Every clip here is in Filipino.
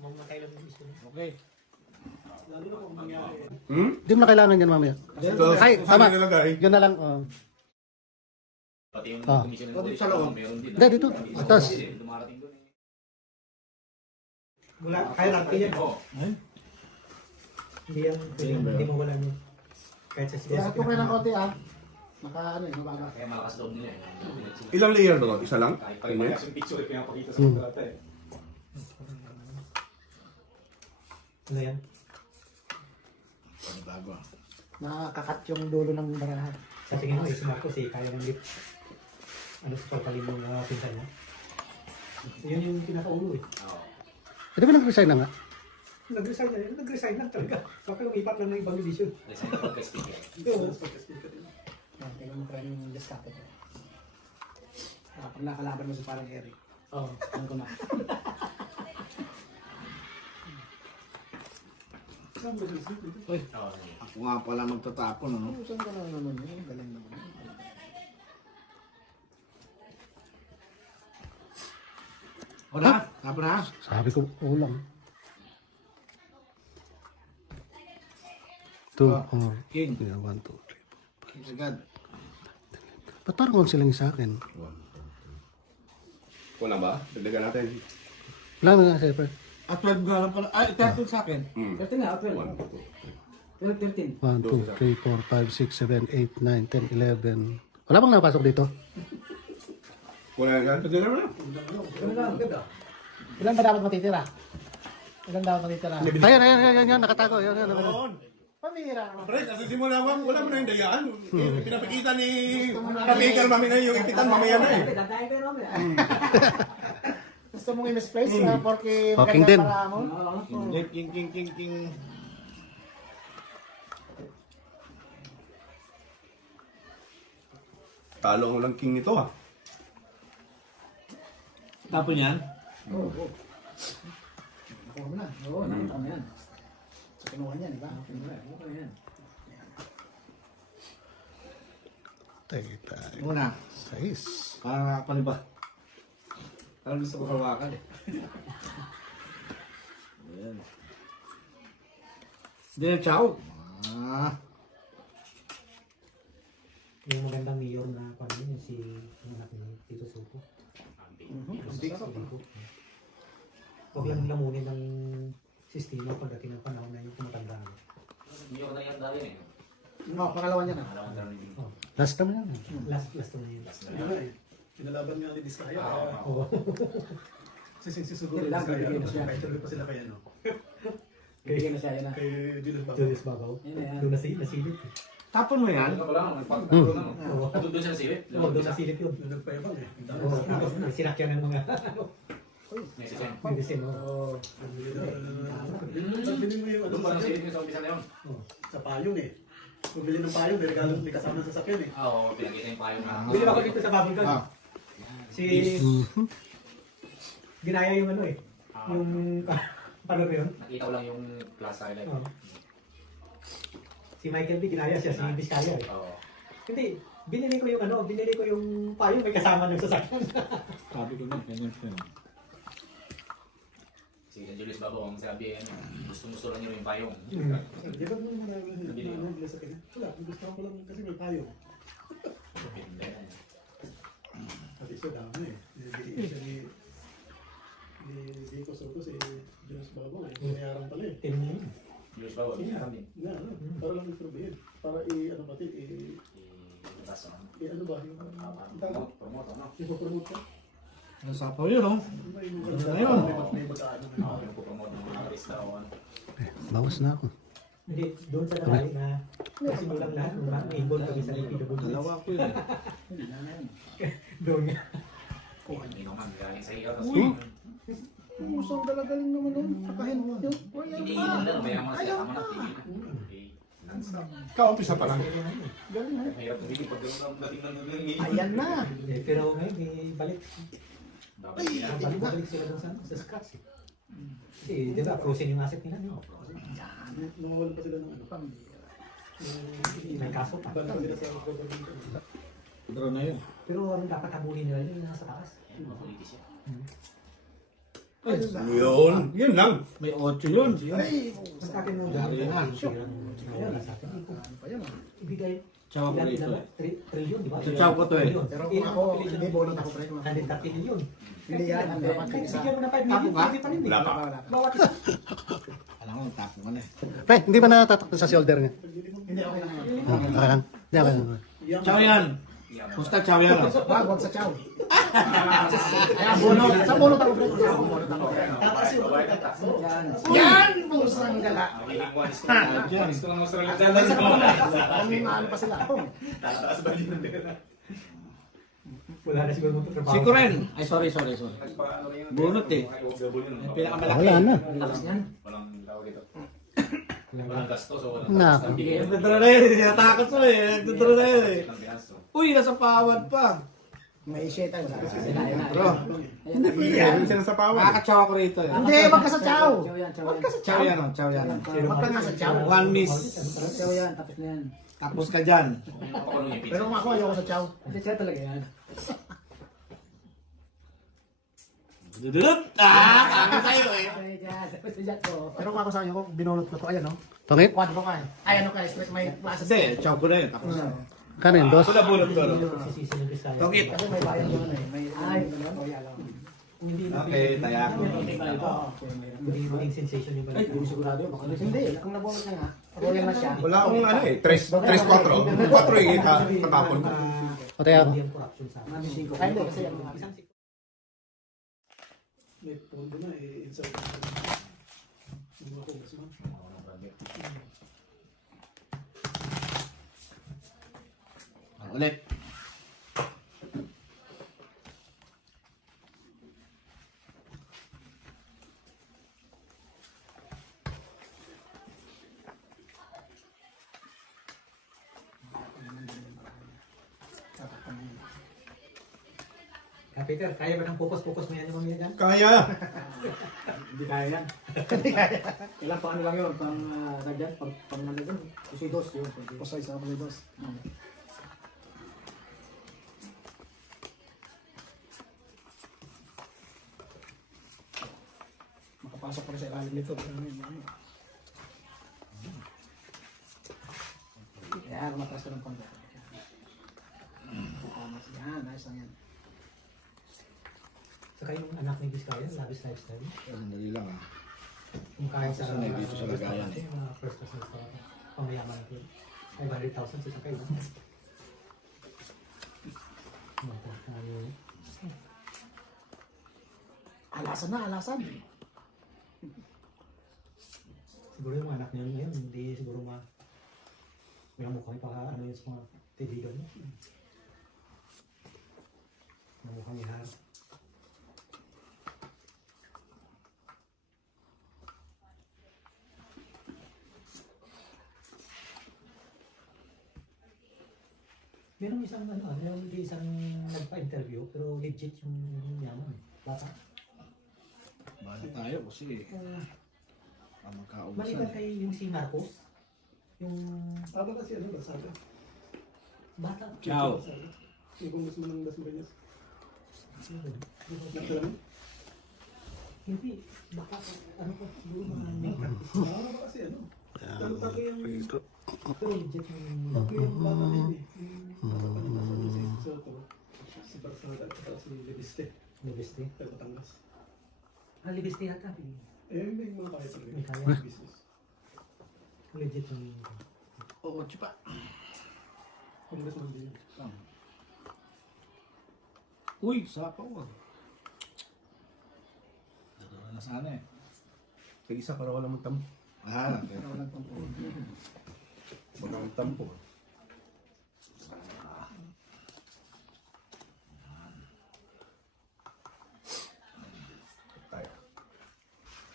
mamatay lang yung iso. Okay. Lalo na kung mangyari. Hindi mo na kailangan yan mamaya. Ay, tama. Yun na lang. Pati yung komisyon ng pulis, meron din. Hindi, dito. Atas. Wala, kaya lang yan. Hindi mo wala nyo. Kahit sa siya. Kaya kung ng konti maka ano eh, mababa. Kaya malakas loob nila Ilang layer ba ito? Isa lang? Parehas yung picture pinapakita sa kontrata eh. Ano yan? Bago nakakat yung dulo ng barahan. Sa tingin mo, si Marcos kaya ng lip. Ano sa pagkalim ng pinsan niya? Yun yung pinakaulo eh. Ito ba nag-resign na nga? Nag-resign na talaga. Baka lumipat lang ng ibang division. Resign na pagka-speaker. Tingnan mo pa yung descarte ko. Pag nakalaban mo sa parang Eric. Oo. Ano ko na. Uy, ako nga pala magtatapon, ano? Saan ka na naman yun? Galing naman. Wala? Tapon na? Sabi ko, ulang. 2, King. 1, 2, 3. King agad. Ba't parang silang sa akin? Kulang ba? Dagdagan natin. Wala na nga, siyempre. 12 nga lang pala. Ay, 13 sa akin. 13 nga, 12. 13. 1, 2, 3, 4, 5, 6, 7, 8, 9, 10, 11. Wala bang napasok dito? Kulang yan. Dagdagan mo na. Ilan ba dapat matitira? Ilan dapat matitira? Ayan, nakatago. Ayan. Pamira naman. Pre, kasi simula mo, wala mo na yung dayaan. Pinapakita ni Kapikal mami na yung ipitan mamaya na eh. Gusto mong i-misplace porque King din. para mo? King. Talo ko lang king nito Tapon yan? Oo. Nakuha mo na. Oo, nakita mo yan. So, kinuha niyan, di ba? Kinuha yan. Tayo. Muna. 6. Parang nakakapani ba? Parang gusto ko hawakan eh. Ayan. Then, chow. Yung magandang mayor na pamilya si anak ni Tito Sopo. Huwag lang lamunin ng sistema pagdating ng panahon na yung tumatanda na. Hindi ako na yan dali eh. No, pangalawa niya na. Last time yan. Last na yun. Pinalaban nga ni Diskaya. Oo. Siguro Lang, bibigyan na siya. kahit tuloy pa sila kay ano. Bibigyan na siya yan na. Kay Julius Babaw. Julius Babaw. Doon nasilip. Tapon mo yan? Ano pa lang, doon siya nasilip. Oo, doon nasilip yun. Yung nagpayabang eh. May sinakyan ng mga medicine. Oo. Bili mo yung ano Doon ba nasilip yung sa umpisa na yun? sa payong eh. Bumili ng payong, may kasama sa sakyan eh. Oo, pinakita yung payong na. Bili ako dito sa Babylon. Si ginaya yung ano eh. Yung paano ba yun? Nakita ko lang yung class highlight. Si Michael B. ginaya siya, si Vizcaya eh. Oo. Hindi, binili ko yung payong may kasama ng sasakyan. Sabi ko na, ganyan siya. Si Julius Babaw, ang sabi gusto lang niyo yung payong. Di ba nung marami sa kanya? Wala, gusto ko lang kasi may payong. At isa dami eh. Binigyan siya ni Vico Soto si Julius Babaw eh. Mayarang pala eh. Team niya yun. Julius Babaw, meron din. Na, para lang i-probahin. Para i-ano pati, ano ba? Promote, ano? Ipopromote ka? Ang sapaw yun, no? May magkaano. Yung pupromote ng mga artista o ano. Bawas na ako. Hindi, doon sa nakali na simulang lahat, nag-involve kami sa PWD. Dalawa ko yun. Doon nga. Hindi naman, galing sa iyo. Musang dalagaling naman nun. Pakahin mo yun. Hindi yun lang, may naman siya tama na tigil. Kaumpisa pa lang. Galing ha. Mahirap tumigil pag gano'n ang dating ng Ayan na. Pero ngayon, may balik. Balik sila doon sa scratch. Kasi, di ba, cruising yung asset nila, no? Nawawalan pa sila ng ano. May kaso pa. Bala pa sila sa government. Draw na yun. Pero ang dapat habulin nila yung nasa taas. Yun lang. May 8 yun. Ay, Sa akin mo, Dari na. Ayan, sa akin. Ano pa yan? Ibigay. Tsawa ko Ilan, rito ilan, eh. 3 trillion, di ba? Ito, tsawa ko to eh. Trillion. Pero Eh, kung ako, ang population hindi ng bonus Pilipinas, ako, pre. 130 million. Hindi yan. Ang dapat Kaya isa. bigyan mo na 5 million, Tapo ka? pwede pa rin eh. Wala pa. Bawat isa. Alam ko, tapo ka na eh. Pre, hindi ba natatak sa shoulder niya? Hindi, okay lang. Okay lang. Hindi, okay lang. Chow yan. Basta chow yan. Wag sa chow. Kaya bunot. Sa bunot ako, pre. Sa bunot ako. Yan! Pusang gala. Magiging one is to lang Australia. Dalan ko. Parang may maano pa sila. Tataas ba din ang pera? Wala na siguro magtatrabaho. Si Kuren. Ay, sorry. Bunot eh. Yung pinakamalaki. Wala na. Lakas niyan. Walang tawag dito. Walang gastos o walang Na. Nagdadala na yun. Natakot ko eh. Nagdadala na yun eh. Uy, nasa pawad pa. May shit tayo. Bro, Yan sila sa pawan. makakatsawa ko rito eh. Hindi, wag ka sa chow. Chow yan oh, chow yan. Wag ka nga sa chow. One miss. Chow yan, tapos na yan. Tapos ka dyan. Pero kung ako, ayoko sa chow. Hindi siya talaga yan. Dudut! Kami tayo eh. Pero kung ako sa inyo, binulot ko to. Ayan, no? Pangit? Quadro ka eh. Ay, ano ka, may klase. Hindi, chow ko na yun. Tapos na. Kanin, dos. Ako na bulot ko. Sisisi ng Bisaya. Tongit. Kasi may bayan doon eh. May alam. Hindi Okay, tayak. Hindi maging sensation yung Ay, hindi sigurado yun. Hindi, kung nabunot na nga, royal na siya. Wala akong ano eh, 3-4. 4 yung katapon. O tayo. Hindi ang corruption sa akin. Ay, hindi, kasi ano. Isang May pondo na eh, inside. Mga ko, mas man. Ulit. Peter, kaya ba ng focus mo yan yung mamaya dyan? Kaya. Hindi kaya yan. Ilang pa ano lang yun, pang nagyan, pang nagyan. Pusidos yun. Pusay sa pusidos. Makapasok pa rin sa ilalim nito. Yan, mataas ka ng konti. Yan, nice lang yan. Saka yung anak ni Vizcaya, lavish lifestyle. Sandali lang ah. Kung kaya sa Saan na dito sa lagayan eh? yung mga first class restaurant, pamayaman natin. 500,000 sa sakay. Alasan na, alasan. Siguro yung anak niya ngayon, hindi siguro may mukha pa ano yung sa mga TV doon. Mukha ni Har. Merong isang merong isang nagpa-interview pero legit yung yaman. Bata. Bahala tayo kasi ang magkaubusan. Maliban kay yung si Marcos, yung Tama kasi ano, Lasada. bata. Ciao. Yung kung gusto mo ng Las Vegas. Natural. Hindi, baka ano pa siguro mga may practice. Ano ba kasi ano? Pero taki yung Pero legit yung taki yung laban din eh. Si Soto. Si Barsada at saka si Lebiste. Libeste. Tayo Batangas. Libeste yata. Eh, may mga kaya pa rin. May kaya. Business. Legit yung Oo, chipa. Congressman din. Uy, sapaw ah. Dalawa na sana eh. Isa para wala mong tampo. Ah, okay. Wala mong tampo. Tayo.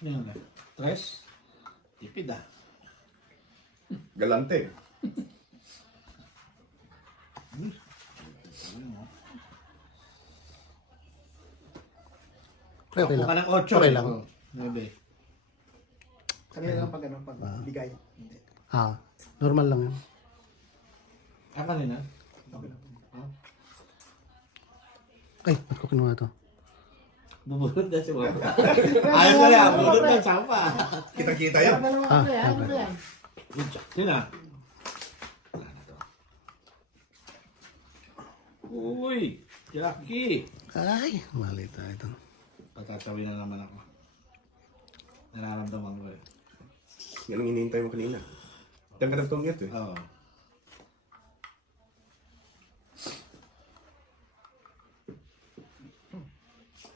Yan eh. Tres. Tipid ah. Galante. Okay lang. Ako ka ng 8. Okay lang. 9. Kanina lang pag ano, pag bigay. Ah, normal lang yun. Ah, kanina? Okay lang. Ay, ba't ko kinuha ito? Bubulot na si Mama. Ayos na yan, bubulot na yung sapa. Kita-kita yan. Ah, Yun na. Uy, Jackie. ay, mali tayo ito. Patatawin na naman ako. Nararamdaman ko eh. Yan ang hinihintay mo kanina. Tanggal ng tong ito eh. Oo.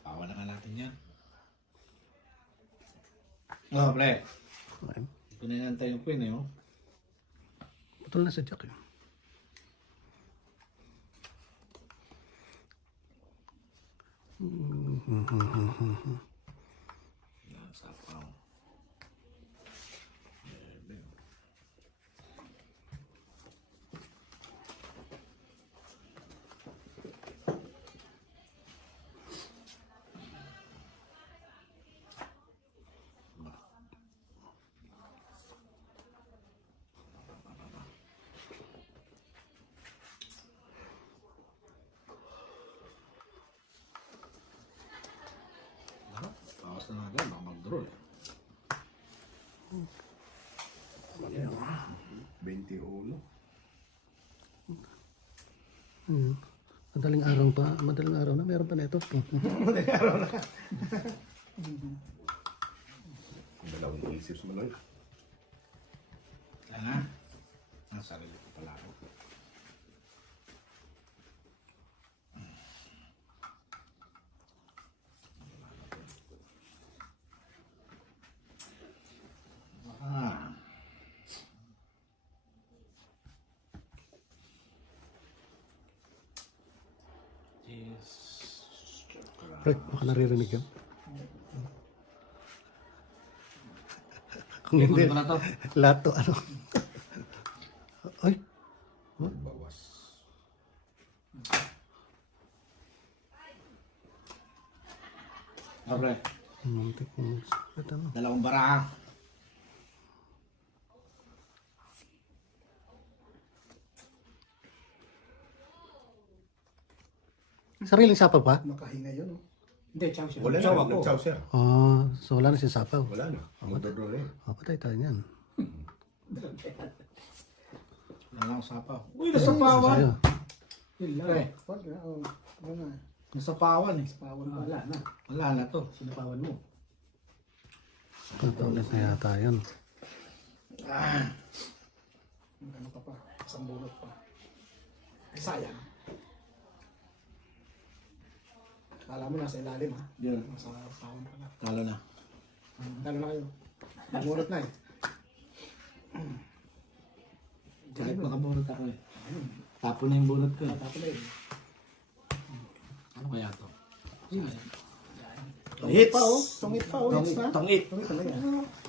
Pawa na ka natin yan. Oh, pre. Okay. Ito na yung tayo queen eh, oh. Putol na sa Jack yun. Sapaw. Bawas na agad, baka mag-draw eh. 21. Madaling araw pa, madaling araw na, meron pa na ito. Dalawang isip sa manoy. Yan na. Ang sarili ko pala ako. Ah. Yes. Pre, baka naririnig yan. Kung hindi, Ito na to. lahat to ano. Ay, Bawas. Abre, muntik kong ito ano. dalawang baraha. Sariling sapaw pa? Makahinga yun, oh. Hindi, chow siya. Wala Chow na, ako. nag-chow siya. Ah, so wala na siyang sapaw. Wala na. Magdodraw na yun. Oh, patay tayo niyan. Wala lang usapaw. Uy, nasapawan. Sa'yo. Yun lang. Pre. Wag na, oh. Wag na. Nasapawan eh. Pawan pa. Wala na. Wala na to. Sinapawan mo. Ito ulit na yata yun. Ano pa pa. Isang bunot pa. Sayang. Kala mo nasa ilalim, ha? Yun. Nasa pawan pa na. Talo na. Talo na kayo. Bunot na eh. Kahit makabunot ako eh. Tapo na yung bunot ko eh. Tapos na yun. Ano kaya to? Tungit pa, oh. Tungit pa, oh. Hits na. Tongit. Tungit talaga.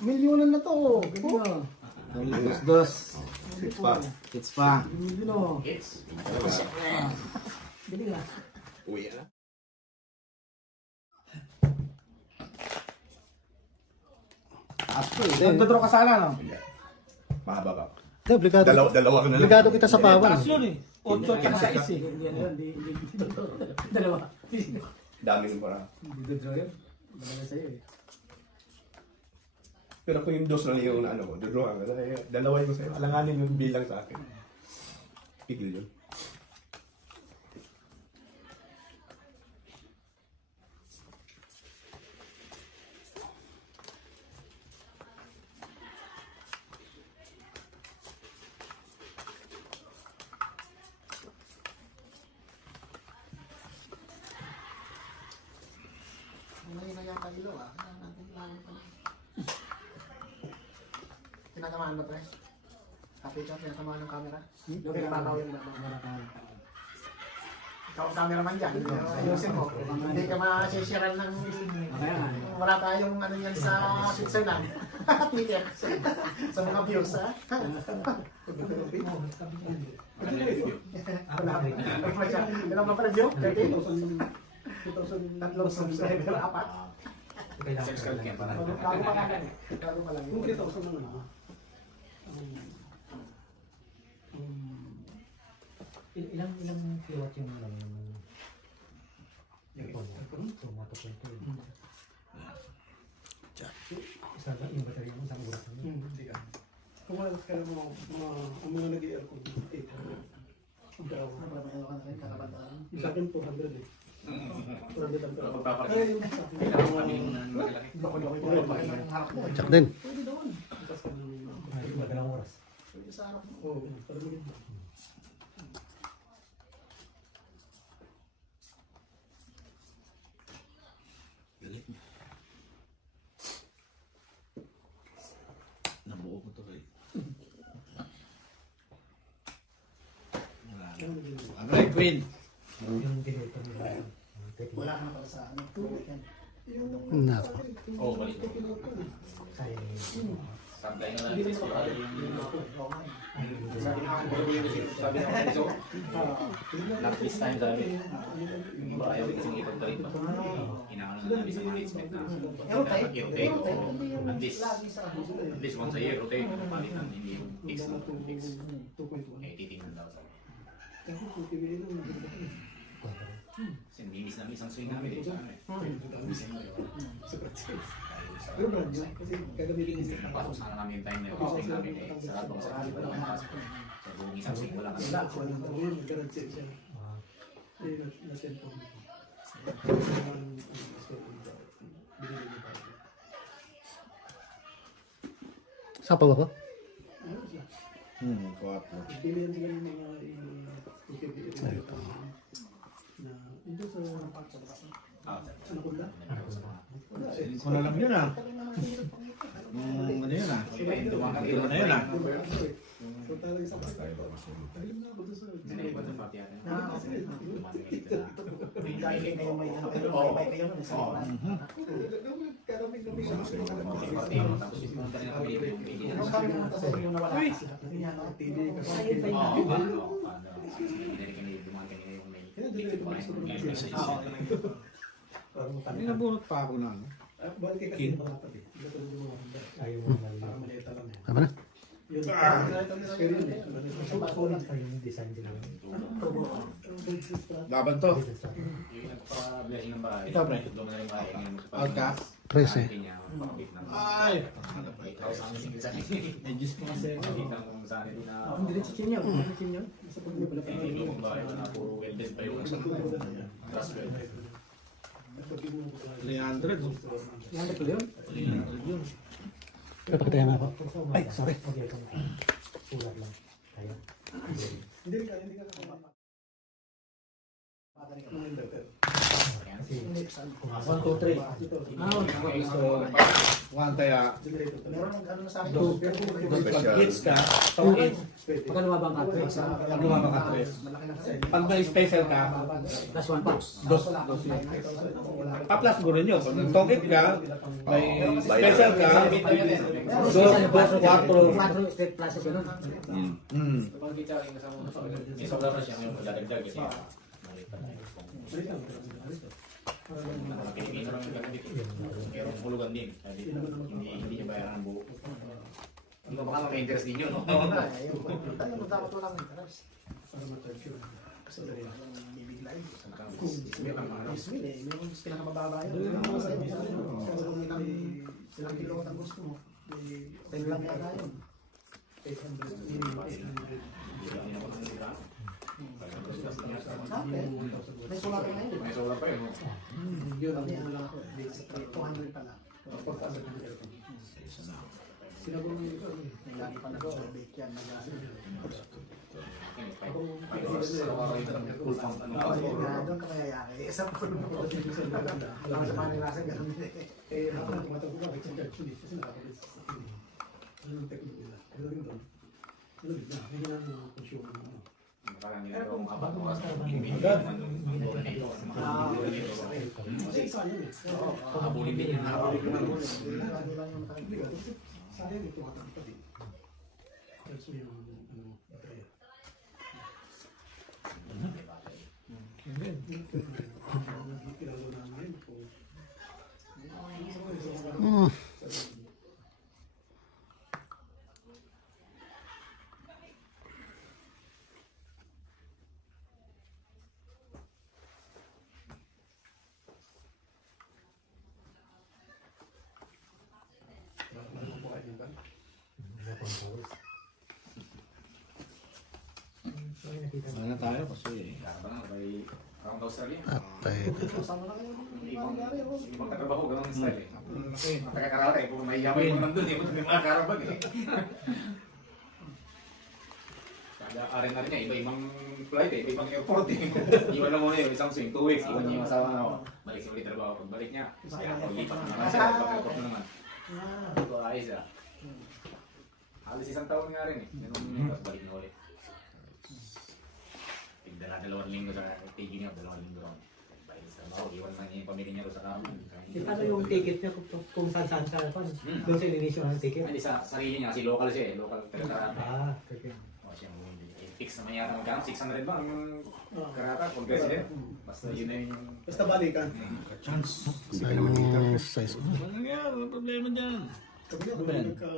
Milyonan na to, oh. Oh. Tongit. Dos. Hits pa. Hits pa. Milyon, oh. Hits. Galing ah. Uwi na. Asto eh. Nagdodraw ka sana no? Mahaba ba? Ito, obligado. Dalawa ka na lang. Obligado kita sa pawan. Taas yun eh. 8 at 6 eh. Hindi. Dalawa. Dami ng para. Hindi draw yun. Dalawa sa'yo eh. Pero kung yung dos lang yung ano ko, dodraw ka. Dalawa yung sa'yo. Alanganin yung bilang sa akin. Pigil yun. Tinatamaan ba, pre? Happy ka, tinatamaan ng camera? Yung pinapakaw yung ikaw ang cameraman dyan. Ayusin mo. Hindi ka masisiran ng... Wala tayong ano yan sa Switzerland. Peter. Sa mga views, ha? Ilan ba pala view? 13? 3 subscriber, 4. Subscribe ka pa na. Bago pa lang. Bago pa lang. Kung 3,000 naman ako. Ilang kilowatt yung ano yung Sumatok ko ito. Isa ba yung baterya mo? Isang oras na. Hindi ka. Kung wala ka mo, ang mga nag-i-aircon, 800. Ang dalawa. Sa akin 400 eh. 400 ang dalawa. Kaya yung sa akin. Check din. Pwede doon. Tapos ka nang Madalang oras. Pwede sa harap mo. oo, parang ganito. Nabuo ko to kay. Agay, Queen. Yung generator nila. Wala ka na pala sa ano. Weekend. Nako. Oo, balik. Kaya Sabay na lang. Sabi na ako, Sabi na ako, not this time sabi. Ayaw kasi ipagpalit pa. Kailangan na namin sa mga expect na. I-rotate. I-rotate. At least, Lagi sa at least once a year, rotate. Palitan, hindi yung fix na. Fix. 2.1. Eh, titingnan daw sabi. Kasi kung TVA lang, Kasi namimis namin isang swing namin. Eh, sa ano eh. sa practice. Pero brand yun, kasi gagamitin niya. Napasok sana namin yung time na testing namin eh. Sarap ako sa akin. Walang pasok. So, buong isang swing ko lang. Wala ako ng yun, nag-garage siya. Eh, na-tempo. Binili niya tayo. Saan pa ba ko? Ano siya? Kuwapo. Bilihan sila ng mga ito. Na, ito sa sa Nakunda. Ko na lang yun ah. Ano yun ah? Ito na yun ah. So talaga sa tayo na ako sa Nanaipad ng pati natin. Dahil kayo may ano kayo, may kayo na sa mga. karami-kami sa Tapos pumunta rin kami dito yung pili Ano na. sabi mo sa inyo na wala kasi niya no? TV kasi Oo, hindi rin kami dumaan kanina yung mail. Hindi nabunot pa ako na ano. Bakit kay kasi marapat eh. Ito yung mga handa. ayaw mo na Para maliit lang eh. Tama na. Yun. Pero yun eh. yung design nila. Laban to. Yung nagpa-blessing ng bahay. Ikaw, pre. Doon na rin bahay. Out ka? 13. Ay! 8,000 single sa akin. May Diyos ko kasi. Nakita mo sa akin na Hindi rin si Chinyo, hindi rin Chinyo. Sa pagbuo pala pa. hindi mo bahay na puro welded pa yung trust welded. 300. Yan na pala yun. 300 yun. Papakitayan na ako. Ay, sorry. Sulat lang. Kaya. Hindi ka kapapapa. Battery ka. Mga inverter. Kasi 1, 2, 3. So, one kaya, Generator. Meron ng ano sa akin. pag hits ka, tawid. Pagka lumabang ka, Pag lumabang ka, tres. malaki na kasi. Pag may special ka, Plus 1 box. dos yun. Pa-plus mo rin yun. Pag nag-tongkit ka, may special ka, dos, quattro. 4 straight classes yun. Kapag kita rin kasama mo, may sobra pa siya ngayon magdadagdag kasi maliit pa tayo. Pilipino lang yung gamit. Pero hulugan din. Hindi niya bayaran ang buo. Hindi ko baka maka-interest din yun. Oo na, tayo mo dapat walang interest. Para ma-charge yun. Kasi dali lang. Bibiglayin. Yes, Ismil eh, may pinakamababa yun. Kasi kung ilang kilo ang gusto mo, 10 lang yata yun. 800. May sulat na yun. May sobra pa yun. Yun ang Ano mga lang ako, 200 pa lang. pagkasal ng aircon. Sinabi mo ito. May lagi pa nag-bake yan. Full pump. Doon ka mayayari. Isang puno mo. Alam mo sa panilasa, ganun din eh. Eh, habang tumatag ko, bakit siya charge ulit? Kasi nakakalit sa TV. Ano yung technique nila? Pero rin doon. Ano bigla? Hindi na ang consumer ng ano. Parang ginagawang apat mo kasi Kasi isa yun eh. habulin din yun. Ano lang yung nakakita. Sayang ito matangkad eh. Charge mo yung ano, baterya. Kilalo namin kung Ano na tayo kasi Around Australia. Patay. Ibang katrabaho, ganun ang style eh. Taga-karate, kung may yamay mo nandun, hindi mo mga karabag eh. Aren-aren niya, iba-ibang flight eh, iba-ibang airport eh. Iwan na muna yun, isang swing, 2 weeks, iwan niya yung asawa na ako. Balik siya ulit trabaho, pagbalik niya, kaya lipat na naman siya, pag-airport na naman. Ito ayos ah. Halos isang taon nga rin eh, tapos balik na ulit. Dalawang linggo sa tigil niya, 2 linggo ron. Balik sa trabaho, iwan lang niya yung pamilya niya ron sa kamo. Paano yung ticket niya kung saan-saan ka? Doon sa Indonesia ng ticket? Hindi sa sarili niya, kasi local siya eh, local talaga. Okay. O siyang fix naman yata magkano, 600 ba ang karata, kung president. Basta yun na yung... Basta balikan. chance. Hindi ka naman hita. Ang size. Ano nangyari? Ano problema dyan? Sabi niya, kung ka...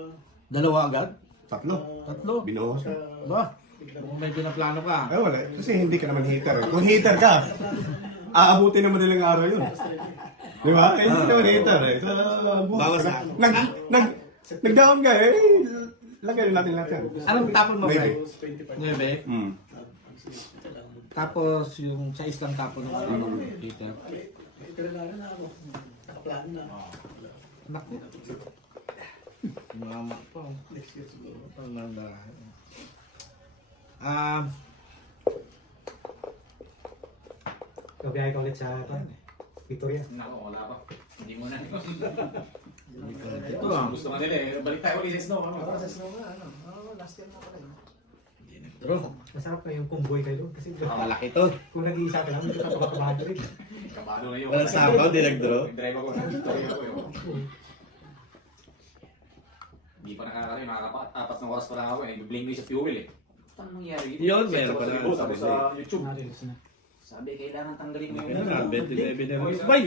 Dalawa agad? Tatlo. Tatlo? Binuho. Ba? Kung may pinaplano ka. Ay, wala. Kasi hindi ka naman hitter. Kung hitter ka, aabutin naman nilang araw yun. Di ba? Eh, hindi naman hitter eh. Bawas na. Nag-down ka eh. Lagyan natin lahat yan. Anong tapon mo, Maybe. Maybe. 25. Hmm. Tapos yung sa islang tapon ng ano, dito. Pero na ano, nakaplano na. Naku. Mama po. Next year siguro. Kabiyahe ka ulit sa Victoria. Nako, wala pa. Hindi mo na. Ito ah. Gusto ka nila eh, balik tayo ulit sa snow. Para sa snow nga, ano? Last year na pala yun. Masarap na yung kumboy kayo. Kasi Malaki to. kung nag-iisa ka lang, hindi ka pakakabado rin. Kabado na yun. Walang sabaw, dinag-draw. Yung driver ko ng Victoria ko yun. Hindi pa nakakali, makakapat na oras pa lang ako eh. Bibling ko sa fuel eh. Ano nangyari? Yun, meron pa na. Sabi sa YouTube. Sabi, kailangan tanggalin mo Yan na, 29 na rin. Bay!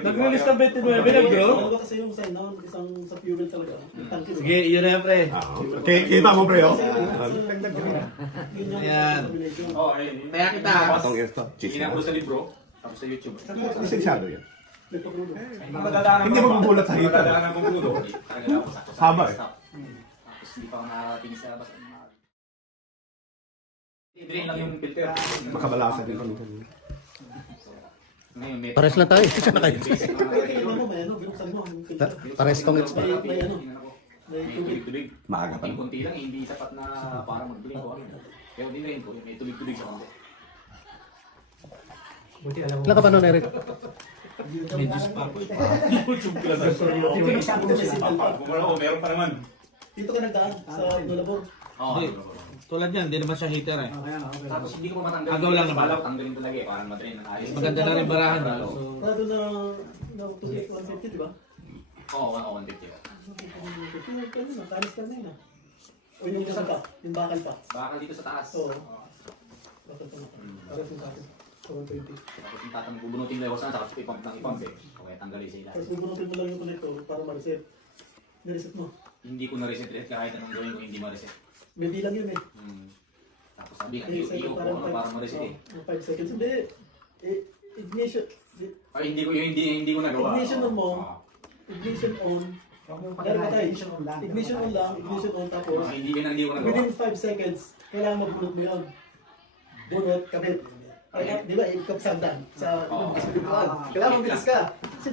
Nag-release ka 29 na, bro. Ano ba kasi yung sign down, isang sa fuel talaga. Tangki. Sige, yun na yan, pre. Kita mo, pre, oh. Ayan. Oo, ayun. Kaya kita. Patong ito. Tingnan ko sa libro, tapos sa YouTube. Lisensyado yan. Hindi mo mabubulat sa hita. Madadaanan ng bumulo. Haba eh. Tapos hindi pa ako nakarating sa basta. I-drain lang yung filter. Makabalasa din kami. Ngayon, may... Pares lang tayo. Isa na kayo. Ano mo, may ano, binuksan mo. Pares tong it's May ano, May tubig-tubig. Maaga pa. Yung kunti lang, hindi sapat na para mag-drink ko. Pero din ko, may tubig-tubig sa konti. Buti alam mo. Ilan ka pa nun, Eric? Medyo pa po. Meron pa naman. dito ka nagdaan sa Nulabor. Oo. Tulad yan, hindi naman siya heater eh. Tapos hindi ko pa matanggalin. Agaw lang naman. Balaw, tanggalin talaga eh. Parang matrain ng ayos. Maganda na rin barahan eh. So, Nado na tuloy 150, di ba? Oo, 150. Tanis ka na yun ah. O yung isa pa, yung bakal pa. Bakal dito sa taas. Oo. Bakal pa na. Para sa akin. So 120. Tapos yung tatang bubunutin lang ako saan, tapos ipump ng ipump eh. Okay, tanggalin sila. Tapos bubunutin mo lang yung connector para ma-reset. Na-reset mo. Hindi ko na-reset rin kahit anong gawin ko, hindi ma-reset. May bilang yun eh. Tapos sabi nga, iyo ko ano para ma-reset eh. 5 seconds. Hindi. Ignition. Ay, hindi ko nagawa. Ignition on mo. Oo. Ignition on. Dahil patay. Ignition on lang. Ignition on tapos. Hindi ko nagawa. Within 5 seconds, kailangan mabunot mo yun. Bunot, kabit. Kaya, di ba, ikapsandan sa spiritual. Kailangan mabilis ka. Kasi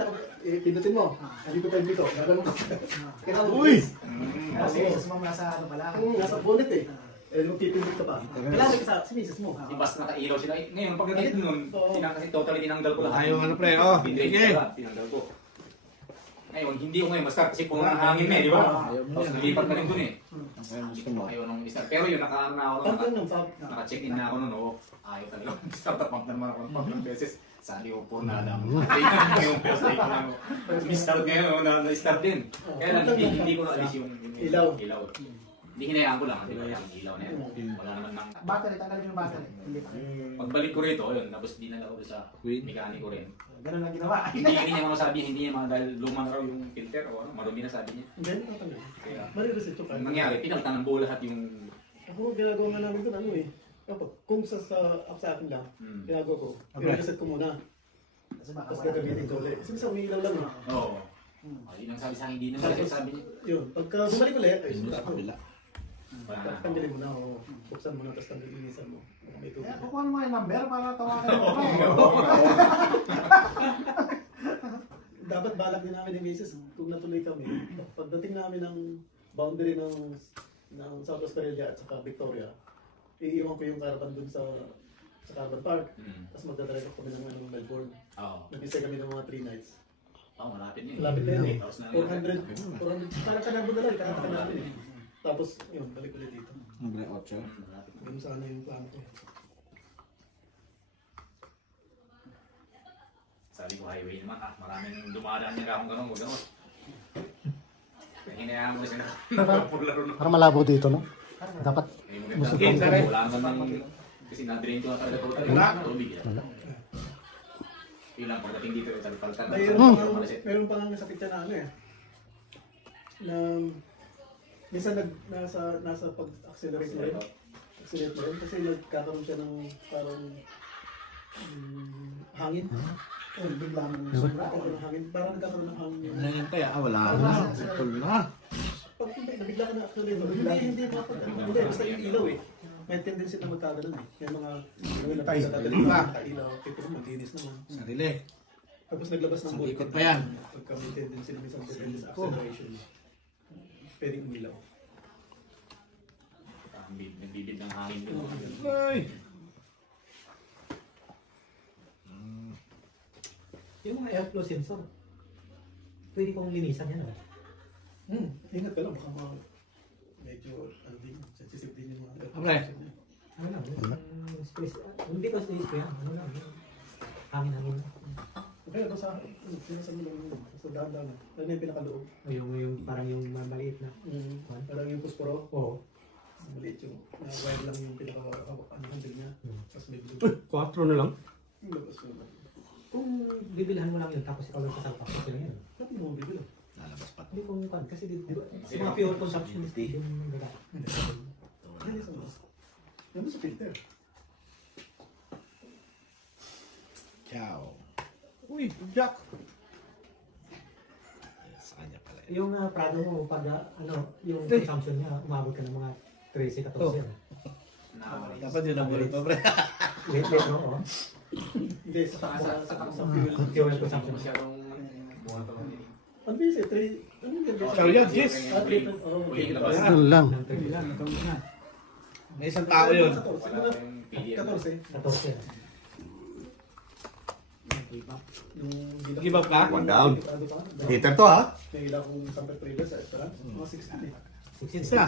pindutin mo. Dito tayo dito. Gagano ka. Kailangan mabilis. Kasi nasa ano pala. Nasa bonnet eh. Magpipindot ka pa. Kailangan ka sa misis mo. Di basta nakailaw sila. Ngayon, pagdating nun, kasi totally tinanggal ko lahat. Ayaw ano pre, oh. Pindrain ko Sige. lahat, tinanggal ko. Ngayon, hindi ko ngayon ma-start kasi puno ng hangin na eh, di ba? Tapos nalipat na rin dun eh. Ayaw nung start. Pero yun, naka-ano na ako. Pagka ng fab. Naka-check-in na ako nun, oh. Ayaw talaga. Start up na naman ako ng pag beses. Sali ko po na alam. Yung first day ko na. Start ngayon, na-start din. Kaya lang, hindi ko na-alis yung Ilaw. Hindi hinayaan ko lang, hindi ba yung ilaw na yan. Wala naman nang... Battery, tanggalin yung battery. Hindi pa. Pagbalik ko rito, yun, tapos dinala ko sa mekaniko rin. Ganun lang ginawa. Hindi niya mga sabi, hindi niya mga dahil lumang raw yung filter o ano, marumi na sabi niya. Hindi, tatanggal. Kaya, Marireset ko pa. ang nangyari, pinalitan ng buo lahat yung... Ako, ginagawa nga namin doon, ano eh. Kung sa akin lang, ginagawa ko, i-reset ko muna. Kasi baka Tapos wala. gagamitin ko ulit. Kasi minsan umiilaw lang eh. Oo. Yun ang sabi sa akin, hindi naman kasi sabi niya. Yun, pagka bumalik ulit, ay Sa kabila. tanggalin mo na, o buksan mo na, tapos tanggalinisan mo. May tubig. Kukuha mo yung number para tawagan mo. Dapat balak din namin ni Mrs. kung natuloy kami. Pagdating namin ng boundary ng South Australia at saka Victoria, iiwan ko yung caravan dun sa Caravan Park. Tapos magdadrive kami ng Melbourne. Nag-isa kami ng mga 3 nights. Malapit yun. Malapit na yun. Tapos na 400, parang kanabo na lang, kakata namin eh. Tapos, yun, balik ulit dito. Hanggang 8. Ganun sana yung plano ko. Sabi ko highway naman, maraming dumadaan niya akong gano'n, gano'n. Hinayaan mo na sila. Napaglaro na. Para malabo dito, no? Dapat Gusto ko wala naman kasi na-drain ko na talaga ito. Tubig yan. Yun lang, pagdating dito, talpalkan. Meron pa nga sakit siya na ano eh. Na minsan nasa pag-accelerate mo rin. Accelerate mo rin kasi nagkakaroon siya ng parang hangin. Biglang nagkakaroon ng hangin. Parang nagkakaroon ng hangin. Ano yan kaya? Wala na. Putol na. Pag nabigla ka na accelerate mo, hindi hindi, basta yung ilaw eh. May tendency na magkaganon eh. May mga ilaw, tipo maglinis naman. Sarili. Tapos naglabas ng Isang ikot pa yan. Pagka may tendency na minsan depende sa acceleration. Pwedeng umilaw. Nagbibid ng hangin. Ay! Yung mga airflow sensor, pwede kong linisan yan, no? Ingat ka lang, baka medyo sensitive din yung mga Abre. Ano lang, yung space, hindi ko space ko yan, ano lang, hangin-hangin. Kaya ba sa mo lang yun, sa daan-daan. Ano yung pinakaloob? Yung parang yung maliit na. Parang yung pusporo. Oo. Maliit yung wire lang yung handle niya. Tapos may blue. 4 na lang. Yung labas yun. Kung bibilhan mo lang yun, tapos ikaw lang sasalpak ko lang yan. Ba't mo bibilo? Lalabas pa. Hindi kong kan, kasi di ba, sa mga pure consumption station, wala. Ano sa filter? Ciao. Uy, Jack. Sa kanya pala. Yung Prado mo, pag yung consumption niya, umabot ka ng mga 13-14 yan. Dapat yun ang bulot pa, pre. Late, no? Oh. Hindi, sa fuel. Fuel consumption. Masyadong Ano ba yun? 3? Ano yun? Ikaw yan, Jess. Ano lang. May isang tao yun. 14. 14 yan. Give up ka? One down. Hater to ha? Nahila akong sampai trailer sa restaurant. Mga 60. Isa.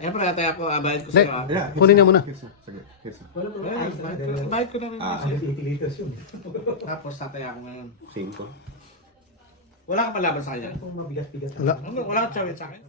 Eh, pre, tayo ako, bayad ko sa'yo. Kunin niya muna. Sige, sige. Wala mo ayos na. dahil Bayad ko na rin. 80 liters yun. Tapos tataya ako ngayon. 5. Wala ka palaban sa kanya. Kung mabigat-bigat. Wala. Wala ka chawit sa akin.